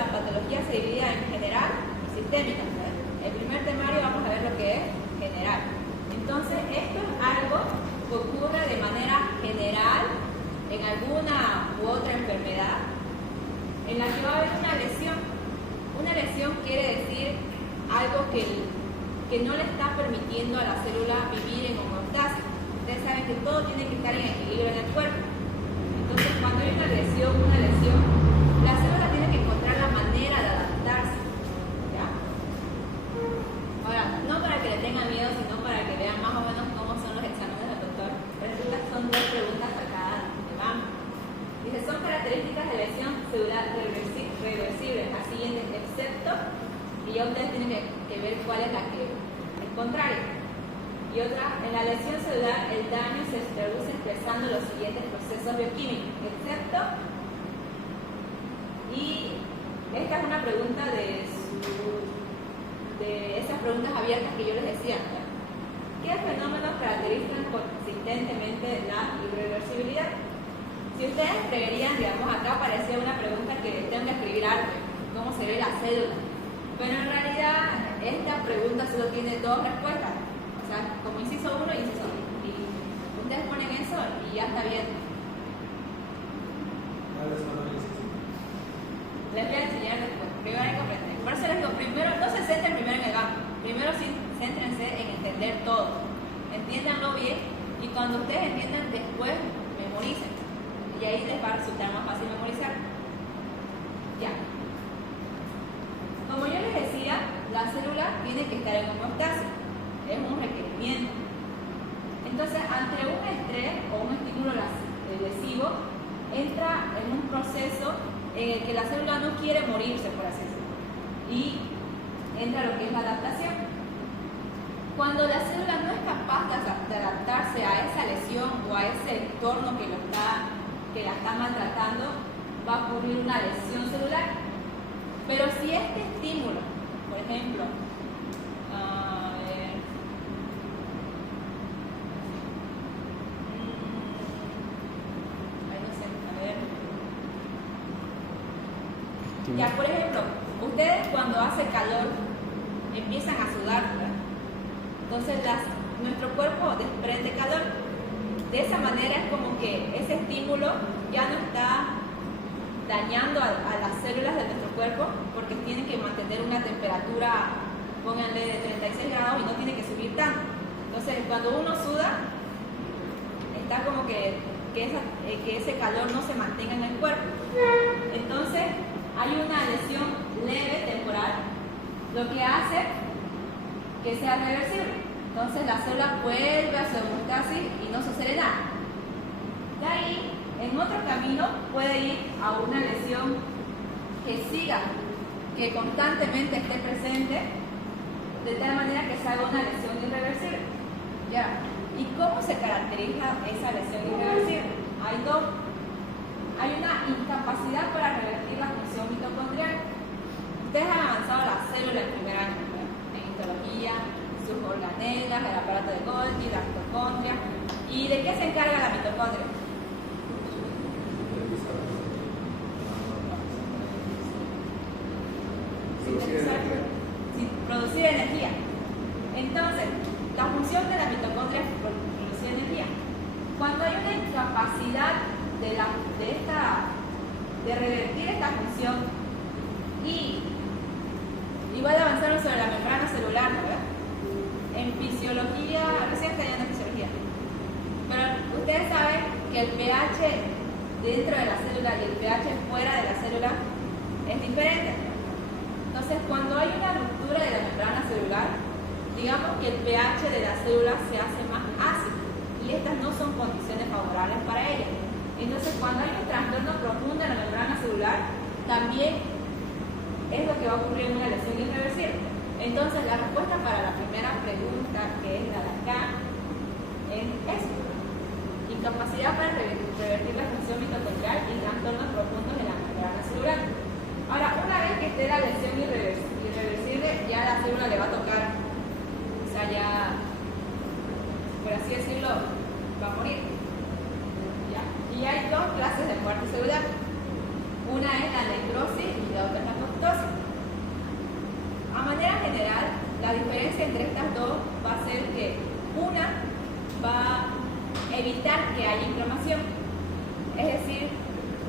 la patología se divide en general y sistémica. El primer temario vamos a ver lo que es general. Entonces, esto es algo que ocurre de manera general en alguna u otra enfermedad en la que va a haber una lesión. Una lesión quiere decir algo que no le está permitiendo a la célula vivir en homeostasis. Ustedes saben que todo tiene que estar en equilibrio en el cuerpo. Entonces, cuando hay una lesión, la célula tiene que encontrar la manera de adaptarse. ¿Ya? Ahora, no para que le tengan miedo, sino para que vean más o menos cómo son los exámenes del doctor. Estas son dos preguntas a cada tema. Dice, son características de lesión celular reversible, las siguientes, excepto, y ya ustedes tienen que ver cuál es la que es contraria. Y otra, en la lesión celular el daño se traduce expresando los siguientes procesos bioquímicos, excepto, y esta es una pregunta de esas preguntas abiertas que yo les decía, ¿no? ¿Qué fenómenos caracterizan consistentemente la irreversibilidad? Si ustedes preverían, digamos, acá aparecía una pregunta que tengo que escribir algo, ¿cómo se ve la célula? Pero en realidad esta pregunta solo tiene dos respuestas, o sea, como inciso 1 y inciso 2. Y ustedes ponen eso y ya está bien. Les voy a enseñar después, primero hay que aprender. Por eso les digo, primero, no se centren primero en el campo, primero sí céntrense en entender todo, entiéndanlo bien y cuando ustedes entiendan después memoricen. Y ahí les va a resultar más fácil memorizar. Ya. Como yo les decía, la célula tiene que estar en homeostasis. Es un requerimiento. Entonces, ante un estrés o un estímulo lesivo, entra en un proceso en el que la célula no quiere morirse, por así decirlo. Y entra lo que es la adaptación. Cuando la célula no es capaz de adaptarse a esa lesión o a ese entorno que la está maltratando, va a ocurrir una lesión celular. Pero si este estímulo, por ejemplo, ya, por ejemplo, ustedes cuando hace calor empiezan a sudar, ¿verdad? Entonces nuestro cuerpo desprende calor. De esa manera es como que ese estímulo ya no está dañando a las células de nuestro cuerpo porque tienen que mantener una temperatura, pónganle de 36 grados y no tiene que subir tanto. Entonces cuando uno suda, está como que ese calor no se mantenga en el cuerpo. Entonces hay una lesión leve, temporal, lo que hace que sea reversible. Entonces la célula vuelve a su homeostasis y no sucede nada. De ahí, en otro camino puede ir a una lesión que siga, que constantemente esté presente, de tal manera que se haga una lesión irreversible. ¿Ya? ¿Y cómo se caracteriza esa lesión irreversible? Hay una incapacidad para revertir la función mitocondrial. Ustedes han avanzado la célula en primer año, ¿verdad? En histología, sus organelas, el aparato de Golgi, la mitocondria. ¿Y de qué se encarga la mitocondria? Producir energía. Entonces, la función de la mitocondria es producir energía. Cuando hay una incapacidad de revertir esta función y igual avanzaron sobre la membrana celular, ¿verdad? En fisiología, recién está yendo en fisiología, pero ustedes saben que el pH dentro de la célula y el pH fuera de la célula es diferente. Entonces, cuando hay una ruptura de la membrana celular, digamos que el pH de la célula se hace más ácido y estas no son condiciones favorables para ella. Entonces, cuando hay un trastorno profundo en la membrana celular, también es lo que va a ocurrir en una lesión irreversible. Entonces, la respuesta para la primera pregunta, que es la de acá, es eso: incapacidad para revertir la función mitocondrial y trastornos profundos en la membrana celular. Ahora, una vez que esté la lesión irreversible, ya la célula le va a tocar, o sea, ya, por así decirlo, va a morir. Y hay dos clases de muerte celular. Una es la necrosis y la otra es la apoptosis. diferencia entre estas dos va a ser que una va a evitar que haya inflamación. Es decir,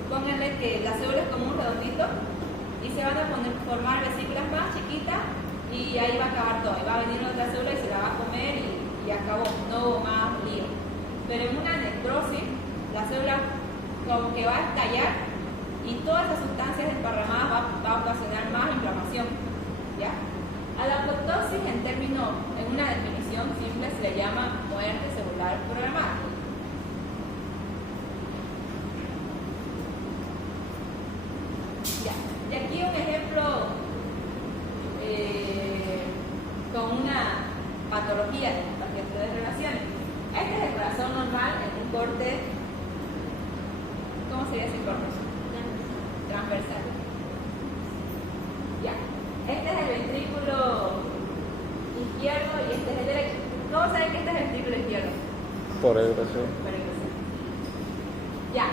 pónganle que la célula es como un redondito y se van a formar vesículas más chiquitas y ahí va a acabar todo. Y va a venir otra célula y se la va a comer y acabó, no hubo más lío. Pero en una necrosis, la célula como que va a estallar y todas esas sustancias desparramadas va a ocasionar más inflamación. ¿Ya? A la apoptosis, en una definición simple, se le llama muerte celular programada. Ya. Y aquí un ejemplo con una patología de relaciones. Este es el corazón normal en un corte. ¿Cómo sería ese corte? Transversal. Ya. Este es el ventrículo izquierdo y este es el derecho. ¿Cómo saben que este es el ventrículo izquierdo? Por elevación. Por elevación. Ya.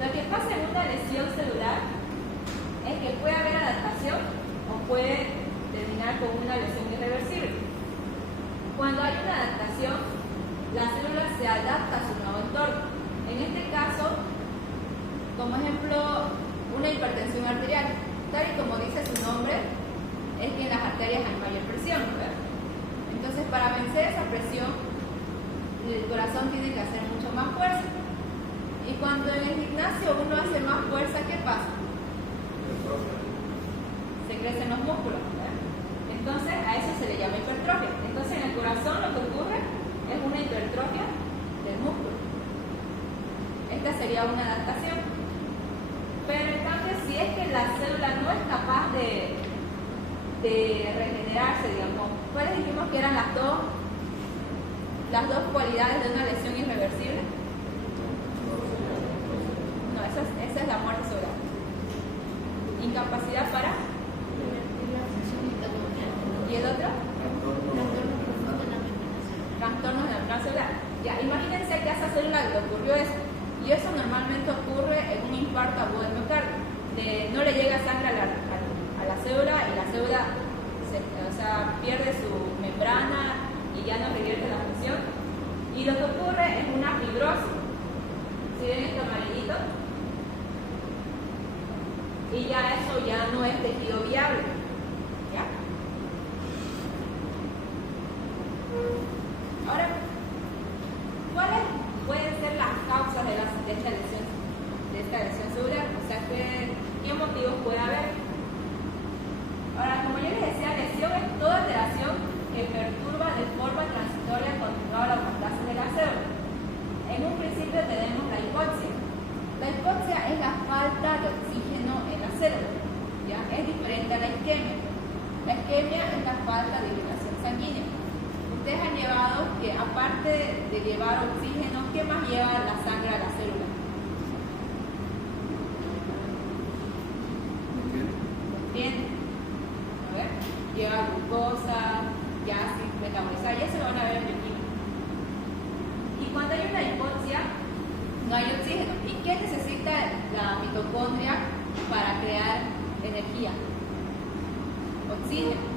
Lo que pasa en una lesión celular es que puede haber adaptación o puede terminar con una lesión irreversible. Cuando hay una adaptación, la célula se adapta a su nuevo entorno. En este caso, como ejemplo, una hipertensión arterial. Tal y como dice su nombre, es que en las arterias hay mayor presión, ¿verdad? Entonces, para vencer esa presión, el corazón tiene que hacer mucho más fuerza. Y cuando en el gimnasio uno hace más fuerza, ¿qué pasa? Se crecen los músculos, ¿verdad? Entonces, a eso se le llama hipertrofia. Entonces, en el corazón lo que ocurre es una hipertrofia del músculo. Esta sería una adaptación. Pero en cambio, si es que la célula no es capaz de regenerarse, digamos, ¿cuáles dijimos que eran las dos cualidades de una lesión irreversible? No, esa es la muerte celular. Incapacidad para. ¿Y el otro? Trastornos de la membrana celular. Ya, imagínense que a esa célula le ocurrió eso. Y eso normalmente ocurre en un infarto agudo del miocardio. No le llega sangre a la célula y la célula pierde su membrana y ya no revierte la función. Y lo que ocurre es una fibrosis. ¿Sí ven esto amarillito? Y ya eso ya no es tejido viable. ¿Ya? Ahora, ¿cuáles pueden ser las causas de esta lesión celular? O sea, ¿qué motivos puede haber? Ahora, como yo les decía, lesión es toda alteración que perturba de forma transitoria continuada la homeostasis de la célula. En un principio tenemos la hipoxia. La hipoxia es la falta de oxígeno en la célula. ¿Ya? Es diferente a la isquemia. La isquemia es la falta de irrigación sanguínea. Ustedes han llevado que, aparte de llevar oxígeno, ¿qué más lleva la sangre a la célula? Bien. A ver, lleva glucosa, ya sin metabolizar, ya se lo van a ver en bioquímica. Y cuando hay una hipoxia, no hay oxígeno. ¿Y qué necesita la mitocondria para crear energía? Oxígeno.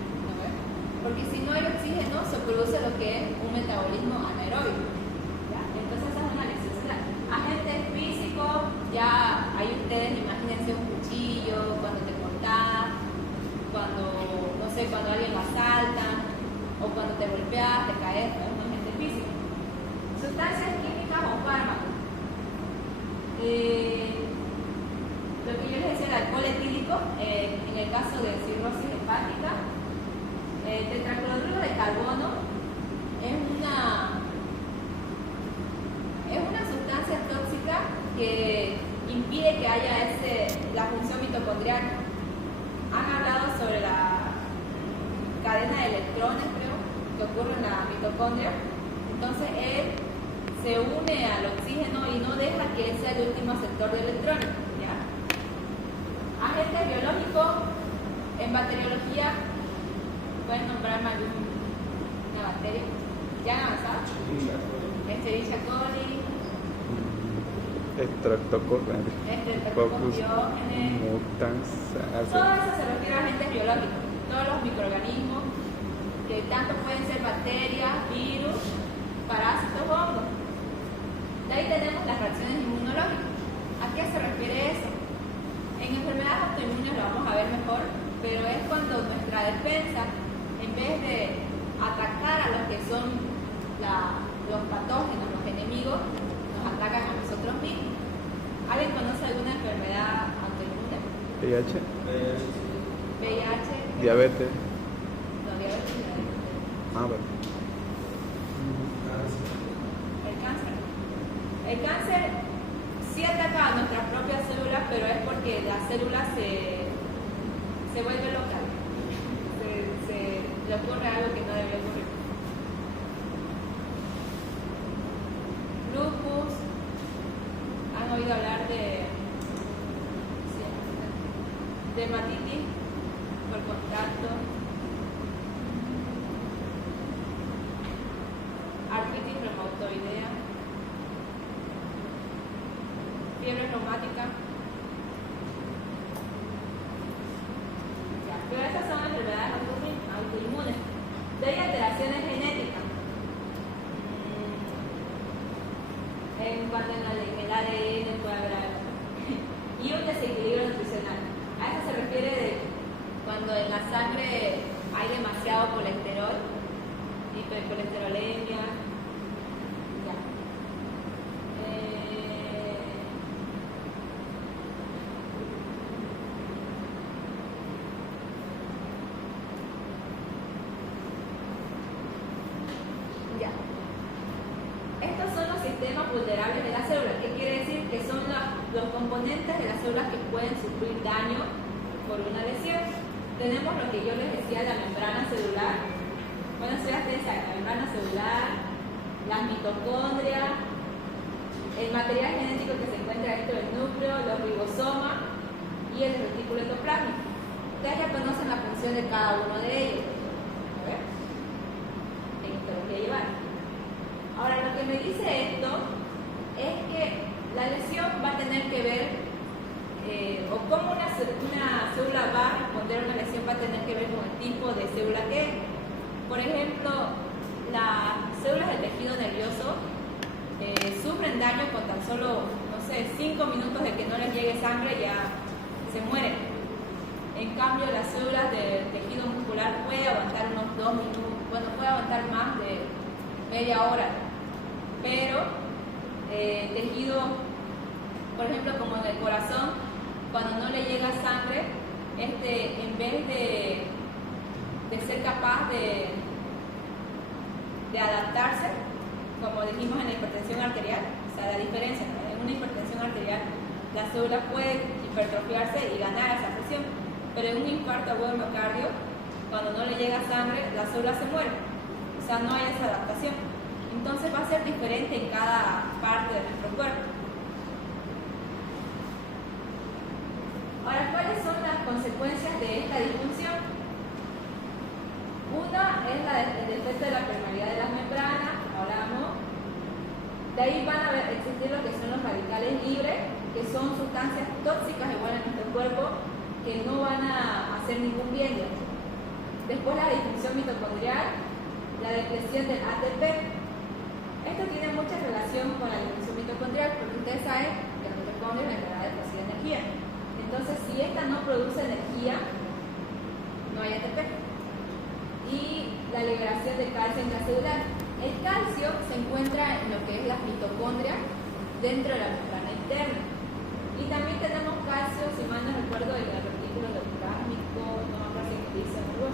Porque si no hay oxígeno, se produce lo que es un metabolismo anaeróbico. ¿Ya? Entonces, esa es una lesión celular. Agentes físicos, ya ahí ustedes imagínense un cuchillo, cuando te cortas, cuando alguien lo asalta, o cuando te golpeas, te caes, es un agente físico. Sustancias químicas o fármacos. Lo que yo les decía, el alcohol etílico, en el caso de cirrosis hepática, el tetracloruro de carbono es una sustancia tóxica que impide que haya la función mitocondrial. Han hablado sobre la cadena de electrones, creo, que ocurre en la mitocondria. Entonces él se une al oxígeno y no deja que él sea el último aceptor de electrones. ¿Ya? Agentes biológicos en bacteriología. ¿Pueden nombrarme alguna bacteria? ¿Ya han avanzado? Escherichia coli. Streptococcus. Mutans. Todo eso se refiere a agentes biológicos. Todos los microorganismos que tanto pueden ser bacterias, virus, parásitos o hongos. De ahí tenemos las reacciones inmunológicas. ¿A qué se refiere eso? En enfermedades autoinmunes lo vamos a ver mejor, pero es cuando nuestra defensa, en vez de atacar a los que son los patógenos, los enemigos, nos atacan a nosotros mismos. ¿Alguien conoce alguna enfermedad autoinmune? VIH, VIH. diabetes. No, diabetes. Bueno. El cáncer. El cáncer sí ataca a nuestras propias células, pero es porque la célula se vuelve local. Le ocurre algo que no debería ocurrir. Lupus. ¿Han oído hablar de hepatitis por contacto? Artritis reumatoidea. Fiebre reumática. Ya, pero esas son enfermedades autoinmunes. De ahí alteraciones genéticas. En cuanto en el ADN puede haber algo. Y un desequilibrio nutricional. A eso se refiere de cuando en la sangre hay demasiado colesterol, hipercolesterolemia. Ya. Ya. Estos son los sistemas vulnerables de la célula. ¿Qué quiere decir? Que son los componentes de las células que pueden sufrir daño por una lesión. Tenemos lo que yo les decía, la membrana celular. Bueno, eso ya ustedes saben, la membrana celular, las mitocondrias, el material genético que se encuentra dentro del núcleo, los ribosomas y el retículo endoplásmico. Ustedes ya conocen la función de cada uno de ellos. A ver, en histología llevar. Ahora, lo que me dice esto es que la lesión va a tener que ver, o cómo una célula va a responder a una lesión va a tener que ver con el tipo de célula que es. Por ejemplo, las células del tejido nervioso sufren daño con tan solo, no sé, 5 minutos de que no les llegue sangre, ya se mueren. En cambio, las células del tejido muscular pueden aguantar unos 2 minutos, bueno, puede aguantar más de media hora. Pero tejido, por ejemplo, como en el corazón, cuando no le llega sangre, en vez de ser capaz de adaptarse, como dijimos en la hipertensión arterial, o sea, la diferencia, ¿no? En una hipertensión arterial, la célula puede hipertrofiarse y ganar esa presión, pero en un infarto agudo de miocardio, cuando no le llega sangre, la célula se muere, o sea, no hay esa adaptación. Entonces va a ser diferente en cada parte de nuestro cuerpo. Ahora, ¿cuáles son las consecuencias de esta disfunción? Una es el defecto de la permeabilidad de las membranas, hablamos. De ahí van a existir lo que son los radicales libres, que son sustancias tóxicas igual en nuestro cuerpo, que no van a hacer ningún bien. Después la disfunción mitocondrial, la depresión del ATP. Esto tiene mucha relación con la disfunción mitocondrial, porque ustedes saben que los mitocondrios en realidad producen energía. Entonces, si esta no produce energía, no hay ATP. Y la liberación de calcio intracelular. El calcio se encuentra en lo que es las mitocondrias dentro de la membrana interna. Y también tenemos calcio, si mal no recuerdo, en el retículo endoplásmico, no me acuerdo si dice algo.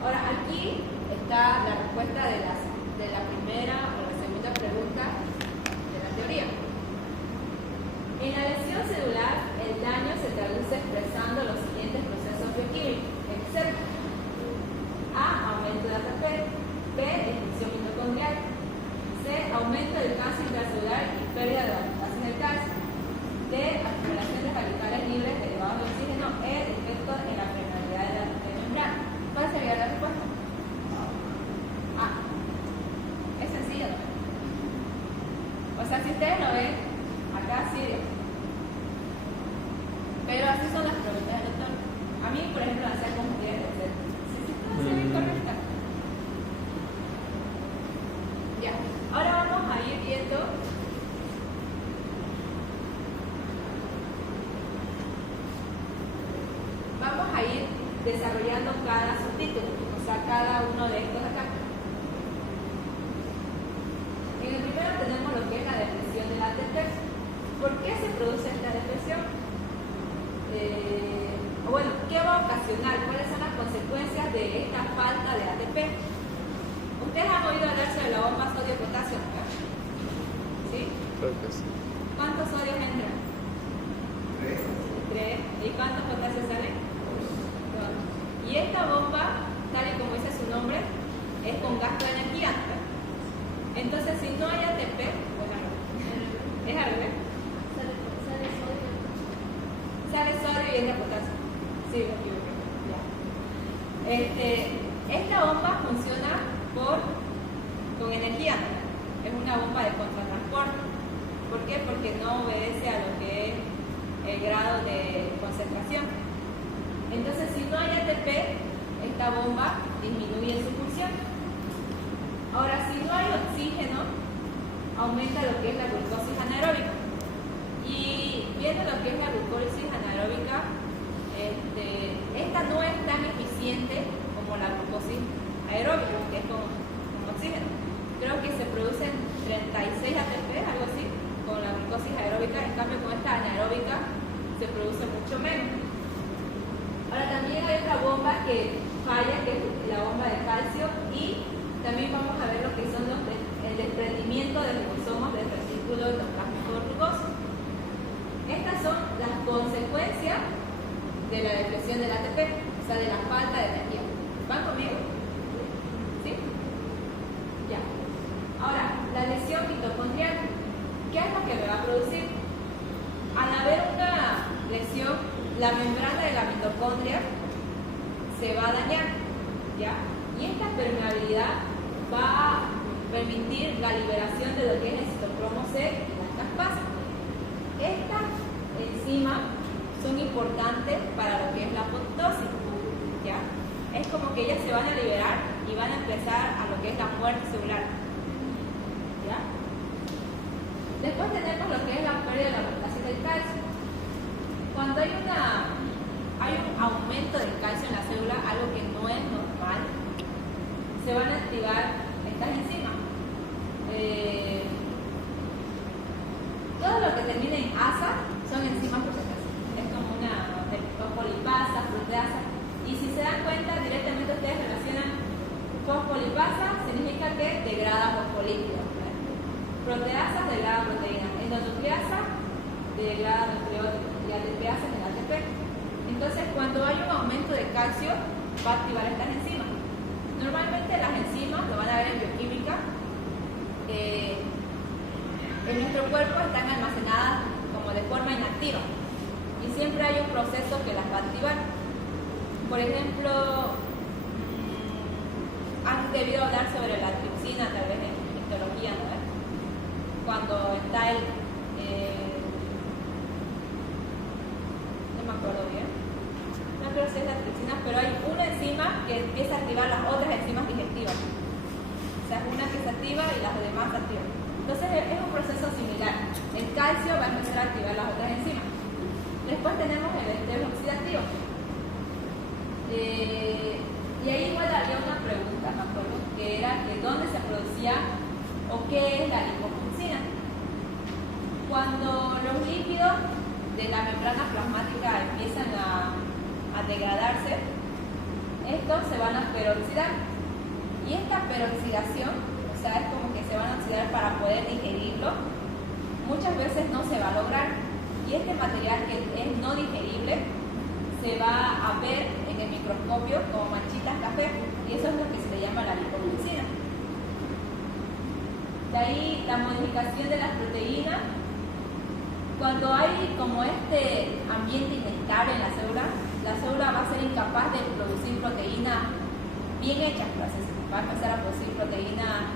Ahora, aquí está la respuesta de la primera o la segunda pregunta de la teoría. En la lesión celular, el daño se traduce expresando los siguientes procesos bioquímicos, excepto A, aumento de ATP, B, destrucción mitocondrial, C, aumento del calcio intracelular y pérdida de la adaptación del calcio, D, acumulación de radicales libres derivados de oxígeno, E, defecto en la permeabilidad de la membrana. ¿Cuál sería la respuesta? A. Es sencillo. desarrollando cada subtítulo, o sea, cada uno de estos acá. En el primero tenemos lo que es la depresión del ATP. ¿Por qué se produce esta depresión? Bueno, ¿qué va a ocasionar? ¿Cuáles son las consecuencias de esta falta de ATP? Ustedes han oído hablar sobre la bomba sodio-potasio, ¿no? ¿Sí? Creo que sí. ¿Cuántos sodios entran? 3. ¿Y cuántos potasios salen? 2. Y esta bomba, tal y como dice su nombre, es con gasto de energía, ¿no? Entonces, si no hay ATP, pues es al revés. Sale sodio y entra potasio. Sí, me equivoqué. Ya. Esta bomba funciona con energía, ¿no? Es una bomba de contratransporte. ¿Por qué? Porque no obedece a lo que es el grado de concentración. Entonces, si no hay ATP, esta bomba disminuye su función. Ahora, si no hay oxígeno, aumenta lo que es la glucosis anaeróbica. Y viendo lo que es la glucosis anaeróbica, esta no es tan eficiente como la glucosis aeróbica, que es con oxígeno. Creo que se producen 36 ATP, algo así, con la glucosis aeróbica. En cambio, con esta anaeróbica se produce mucho menos. Ahora, también hay otra bomba que falla, que es la bomba de calcio, y también vamos a ver lo que son el desprendimiento de ribosomos del retículo endoplasmático rugoso. Estas son las consecuencias de la depresión del ATP, o sea, de la falta de energía. ¿Van conmigo? ¿Sí? Ya. Ahora, la lesión mitocondrial. ¿Qué es lo que me va a producir? Al haber una lesión, la membrana de la mitocondria se va a dañar, ¿ya? Y esta permeabilidad va a permitir la liberación de lo que es el citocromo C y las caspasas. Estas enzimas son importantes para lo que es la apoptosis, ¿ya? Es como que ellas se van a liberar y van a empezar a lo que es la muerte celular, ¿ya? Después tenemos lo que es la pérdida de la homeostasis del calcio. Cuando hay un aumento del calcio en la célula, algo que no es normal, se van a activar estas enzimas. Todo lo que termina en asa son enzimas proteasas. Es como una fosfolipasa, proteasa. Y si se dan cuenta, directamente ustedes relacionan fosfolipasa, significa que degrada fosfolípidos. Proteasa degrada proteínas. Endonucleasa degrada nucleótidos. Y ATPasa en el ATP. Entonces, cuando hay un aumento de calcio, va a activar estas enzimas. Normalmente las enzimas, lo van a ver en bioquímica, en nuestro cuerpo están almacenadas como de forma inactiva y siempre hay un proceso que las va a activar. Por ejemplo, han debido hablar sobre la tripsina, tal vez en histología, ¿no? Cuando está no me acuerdo bien, no creo si es la tripsina, pero hay una enzima que empieza a activar las otras enzimas digestivas. O sea, una que se activa y las demás se activan. Entonces es un proceso similar. El calcio va a empezar a activar las otras enzimas. Después tenemos el estrés oxidativo. Y ahí igual había una pregunta, me acuerdo, que era que dónde se producía o qué es la lipofuncina. Cuando los lípidos de la membrana plasmática empiezan a degradarse, estos se van a peroxidar. Y esta peroxidación, o sea, es como que se van a oxidar para poder digerirlo, muchas veces no se va a lograr. Y este material que es no digerible se va a ver en el microscopio como manchitas café, y eso es lo que se le llama la lipofuncina. De ahí la modificación de las proteínas. Cuando hay como este ambiente inestable en la célula va a ser incapaz de producir proteínas bien hechas, va a empezar a producir proteínas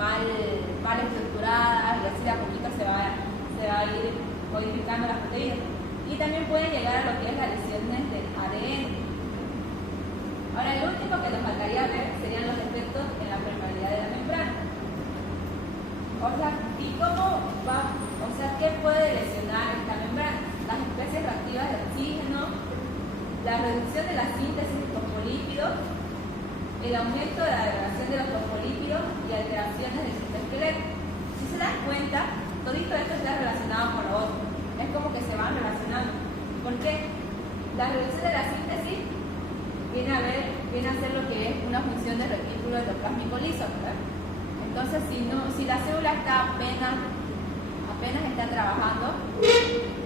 mal estructuradas, y así de a poquito se va a ir modificando las proteínas. Y también pueden llegar a lo que es las lesiones del ADN. Ahora, el último que nos faltaría ver serían los efectos en la permeabilidad de la membrana. O sea, ¿qué puede lesionar esta membrana? Las especies reactivas de oxígeno, la reducción de la síntesis de fosfolípidos, el aumento de la degradación de los fosfolípidos y alteraciones del citoesqueleto. Si se dan cuenta, todo esto está relacionado con lo otro. Es como que se van relacionando. ¿Por qué? La reducción de la síntesis viene a ser lo que es una función del retículo endoplásmico liso, ¿verdad? Entonces, si la célula está apenas está trabajando,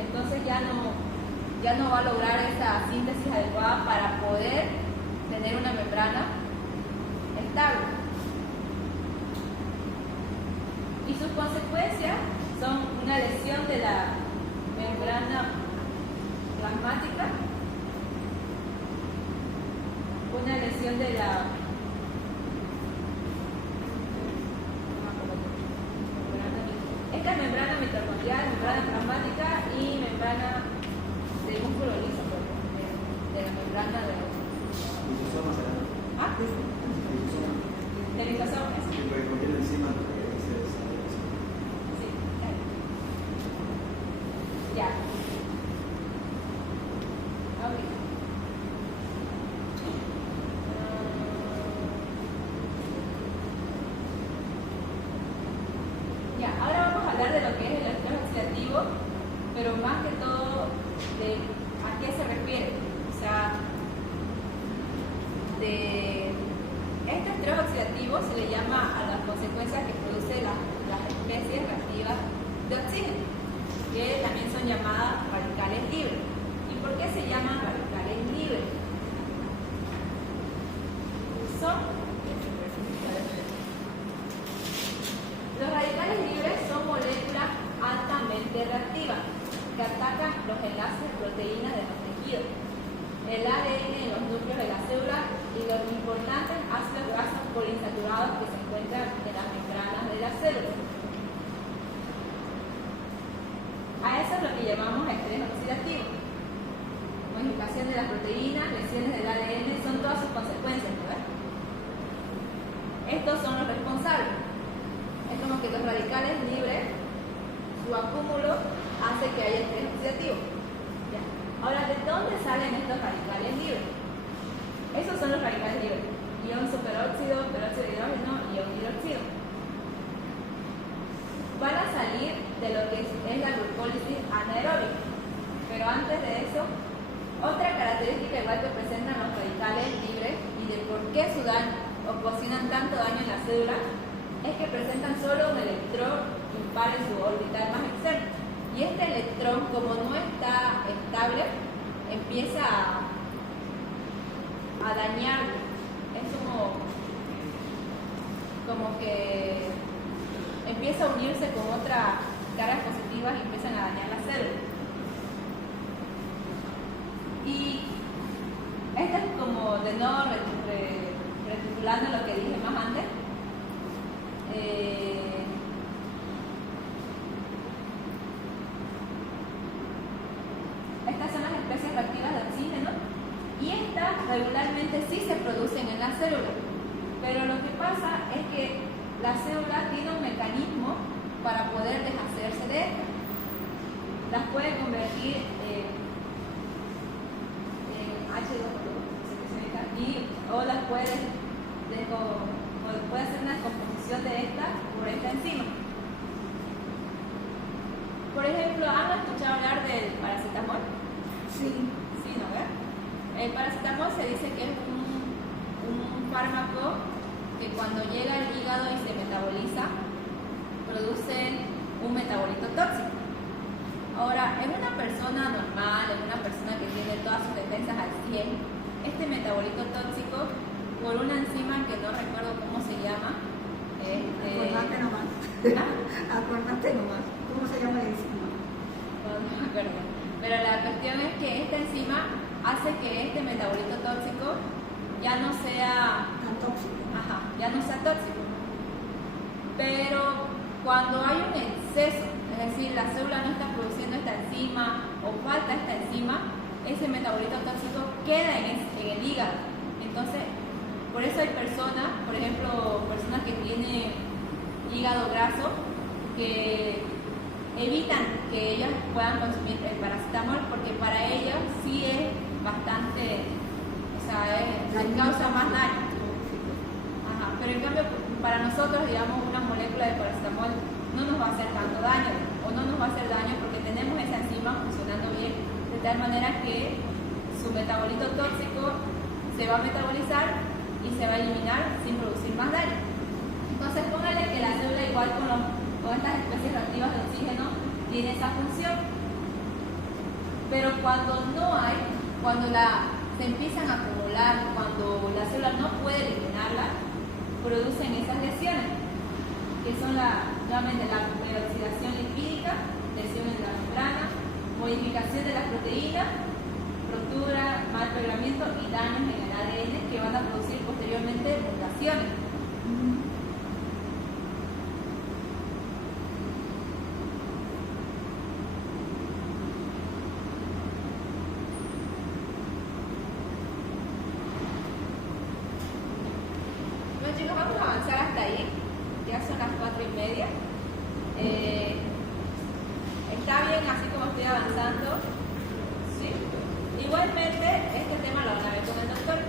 entonces ya no va a lograr esa síntesis adecuada para poder tener una membrana estable. Y sus consecuencias son una lesión de la membrana plasmática, una lesión de la membrana mitocondrial, membrana plasmática y membrana del músculo liso, de la membrana de del lisosoma. Sí, ya. Ya, ahora vamos a hablar de lo que es el estrés oxidativo, pero más que todo de a qué se refiere. O sea, de este estrés oxidativo se le llama a las consecuencias que produce las especies reactivas de oxígeno, que también son llamadas radicales libres. ¿Y por qué se llaman radicales libres? Los radicales libres son moléculas altamente reactivas que atacan los enlaces de proteínas de los tejidos, el ADN en los núcleos de la célula y los importantes ácidos grasos poliinsaturados que se encuentran en las membranas de la célula. A eso es lo que llamamos estrés oxidativo. Modificación de las proteínas, lesiones del ADN, son todas sus consecuencias, ¿verdad? Estos son los responsables. Es como que los radicales libres, su acúmulo hace que haya estrés oxidativo. Ya. Ahora, ¿de dónde salen estos radicales libres? Esos son los radicales libres. Ion superóxido, peróxido de hidrógeno, ion hidroxido. Van a salir de lo que es la glucólisis anaeróbica. Pero antes de eso, otra característica igual que presentan los radicales libres y de por qué sudan o cocinan tanto daño en la célula es que presentan solo un electrón impar en su orbital más externo. Y este electrón, como no está estable, empieza a dañar. Es como que empieza a unirse con otras cargas positivas y empiezan a dañar la célula. Y esto es como de nuevo reticulando lo que dije más antes. Estas son las especies reactivas de oxígeno y estas regularmente sí se producen en la célula, pero lo que pasa es que la célula tiene un mecanismo para poder deshacerse de estas. Las puede convertir en H2O o las puede hacer una descomposición de esta por esta enzima. Por ejemplo, ¿han escuchado hablar del paracetamol? Sí. Sí, ¿no? ¿Verdad? El paracetamol se dice que es un fármaco que cuando llega al hígado y se metaboliza, produce un metabolito tóxico. Ahora, en una persona normal, en una persona que tiene todas sus defensas al 100, este metabolito tóxico, por una enzima que no recuerdo cómo se llama, Acordate nomás. ¿Ah? Acordate nomás. ¿Cómo se llama la enzima? No me acuerdo. Pero la cuestión es que esta enzima hace que este metabolito tóxico ya no sea Tan tóxico. Ajá, ya no sea tóxico. Pero cuando hay un exceso, es decir, la célula no está produciendo esta enzima o falta esta enzima, ese metabolito tóxico queda en el hígado. Entonces, por eso hay personas, por ejemplo, personas que tienen hígado graso, que evitan que ellas puedan consumir el paracetamol porque para ellas sí es bastante, o sea, causa más daño. Ajá, pero en cambio, para nosotros, digamos, una molécula de paracetamol no nos va a hacer tanto daño, o no nos va a hacer daño porque tenemos esa enzima funcionando bien, de tal manera que su metabolito tóxico se va a metabolizar y se va a eliminar sin producir más daño. Entonces, póngale que la célula, igual con estas especies reactivas de oxígeno, tiene esa función. Pero cuando no hay, cuando se empiezan a acumular, cuando la célula no puede eliminarla, producen esas lesiones, que son nuevamente la peroxidación lipídica, lesiones de la membrana, modificación de las proteínas, ruptura, mal pegamiento y daños en el ADN que van a producir posteriormente mutaciones. Bueno, chicos, vamos a avanzar hasta ahí. Ya son las 4:30. Está bien así como estoy avanzando. ¿Sí? Igualmente, este